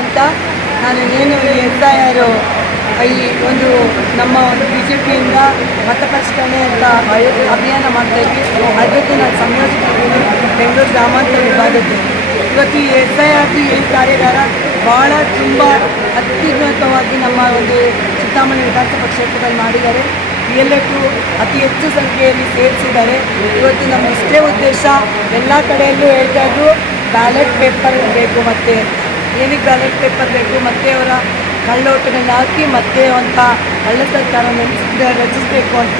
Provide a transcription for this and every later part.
ಅಂತ ನಾನು ಏನು ಈ SIR ಈ ಒಂದು ನಮ್ಮ ಒಂದು BJPಯಿಂದ ಮತಪರಿಷ್ಕರಣೆ ಅಂತ ಅಭಿಯಾನ ಮಾಡ್ತಾಯಿದ್ವಿ. ಅದಕ್ಕೆ ನಾನು ಸಂಯೋಜಕರಾಗಿದ್ದೀನಿ ಬೆಂಗಳೂರು ಗ್ರಾಮಾಂತರ ವಿಭಾಗದ್ದು. ಇವತ್ತು ಈ SIR ಏನು ಕಾರ್ಯಾಗಾರ ಭಾಳ ತುಂಬ ಅತ್ಯುನ್ನತವಾಗಿ ನಮ್ಮ ಒಂದು ಚಿಂತಾಮಣಿ ವಿಧಾನಸಭಾ ಕ್ಷೇತ್ರದಲ್ಲಿ ಮಾಡಿದ್ದಾರೆ. PLA2 ಅತಿ ಹೆಚ್ಚು ಸಂಖ್ಯೆಯಲ್ಲಿ ಸೇರಿಸಿದ್ದಾರೆ. ಇವತ್ತು ನಮ್ಮ ಇಷ್ಟೇ ಉದ್ದೇಶ, ಎಲ್ಲ ಕಡೆಯಲ್ಲೂ ಹೇಳ್ತಾ ಇದ್ರು ಬ್ಯಾಲೆಟ್ ಪೇಪರ್ ಬೇಕು, ಮತ್ತು ಏನಕ್ಕೆ ಬ್ಯಾಲೆಟ್ ಪೇಪರ್ ಬೇಕು, ಮತ್ತು ಅವರ ಕಳ್ಳೋಟಗಳನ್ನ ಹಾಕಿ ಮತ್ತೆ ಅಂತ ಕಳ್ಳ ಸರ್ಕಾರ ರಚಿಸಬೇಕು ಅಂತ,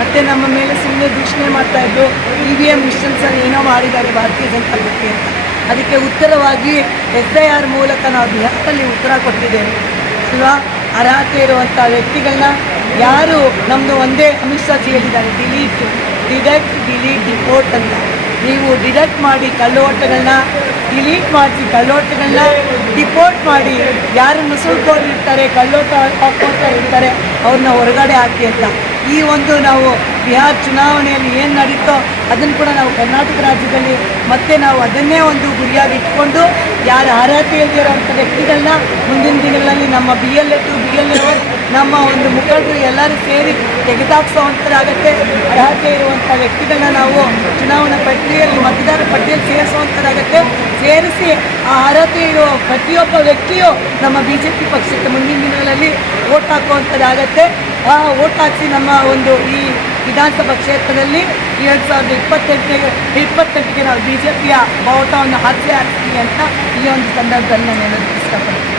ಮತ್ತು ನಮ್ಮ ಮೇಲೆ ಸುಮ್ಮನೆ ದೂಷಣೆ ಮಾಡ್ತಾಯಿದ್ರು. EVM ಮಿಷನ್ಸನ್ನು ಏನೋ ಮಾಡಿದ್ದಾರೆ ಭಾರತೀಯ ಜನತಾ ಪಾರ್ಟಿ ಅಂತ. ಅದಕ್ಕೆ ಉತ್ತರವಾಗಿ SIR ಮೂಲಕ ನಾವು ಬಿಹಾರಲ್ಲಿ ಉತ್ತರ ಕೊಟ್ಟಿದ್ದೇವೆ ಅಲ್ವಾ. ಅರ್ಹತೆ ಇರುವಂಥ ವ್ಯಕ್ತಿಗಳನ್ನ ಯಾರು ನಮ್ಮದು ಒಂದೇ ಅಮಿತ್ ಶಾ ಜಿ ಹೇಳಿದ್ದಾರೆ, ಡಿಡಕ್ಟ್ ಡಿಪೋರ್ಟ್ ಅಂತ. ನೀವು ಡಿಡಕ್ಟ್ ಮಾಡಿ ಕಳ್ಳೋಟಗಳನ್ನ, ಡಿಲೀಟ್ ಮಾಡಿಸಿ ಕಳ್ಳೋಟಗಳನ್ನ, ಡಿಪೋರ್ಟ್ ಮಾಡಿ ಯಾರು ನುಸುಳ್ಕೊಂಡು ಇರ್ತಾರೆ, ಕಳ್ಳೋಟ ಹಾಕೋತಾ ಇರ್ತಾರೆ ಅವ್ರನ್ನ ಹೊರಗಡೆ ಹಾಕಿ ಅಂತ. ಈ ಒಂದು ನಾವು ಬಿಹಾರ್ ಚುನಾವಣೆಯಲ್ಲಿ ಏನು ನಡೀತೋ ಅದನ್ನು ಕೂಡ ನಾವು ಕರ್ನಾಟಕ ರಾಜ್ಯದಲ್ಲಿ ಮತ್ತೆ ನಾವು ಅದನ್ನೇ ಒಂದು ಗುರಿಯಾಗಿ ಇಟ್ಕೊಂಡು ಯಾರು ಅರ್ಹತೆ ಇಲ್ದಿರೋಂಥ ವ್ಯಕ್ತಿಗಳನ್ನ ಮುಂದಿನ ದಿನಗಳಲ್ಲಿ ನಮ್ಮ BLA2 ನಮ್ಮ ಒಂದು ಮುಖಂಡರು ಎಲ್ಲರೂ ಸೇರಿ ತೆಗೆದುಹಾಕ್ಸೋವಂಥದ್ದಾಗತ್ತೆ. ಅರ್ಹತೆ ಇರುವಂಥ ವ್ಯಕ್ತಿಗಳನ್ನ ನಾವು ಚುನಾವಣಾ ಪ್ರಕ್ರಿಯೆಯಲ್ಲಿ ಮತದಾರ ಪಟ್ಟಿಯಲ್ಲಿ ಸೇರಿಸುವಂಥದ್ದಾಗತ್ತೆ. ಸೇರಿಸಿ ಆ ಅರ್ಹತೆ ಇರುವ ಪ್ರತಿಯೊಬ್ಬ ವ್ಯಕ್ತಿಯು ನಮ್ಮ BJP ಪಕ್ಷಕ್ಕೆ ಮುಂದಿನ ದಿನಗಳಲ್ಲಿ ವೋಟ್ ಹಾಕುವಂಥದ್ದಾಗತ್ತೆ. ಆ ವೋಟ್ ಹಾಕಿಸಿ ನಮ್ಮ ಒಂದು ಈ ವಿಧಾನಸಭಾ ಕ್ಷೇತ್ರದಲ್ಲಿ 2028ಗೆ ನಾವು BJPಯ ಬಾವುಟವನ್ನು ಹಾರಿಸ್ತೀವಿ ಅಂತ ಈ ಒಂದು ಸಂದರ್ಭದಲ್ಲಿ ನಾನು ಹೇಳೋದಕ್ಕೆ ಇಷ್ಟಪಡ್ತೀನಿ.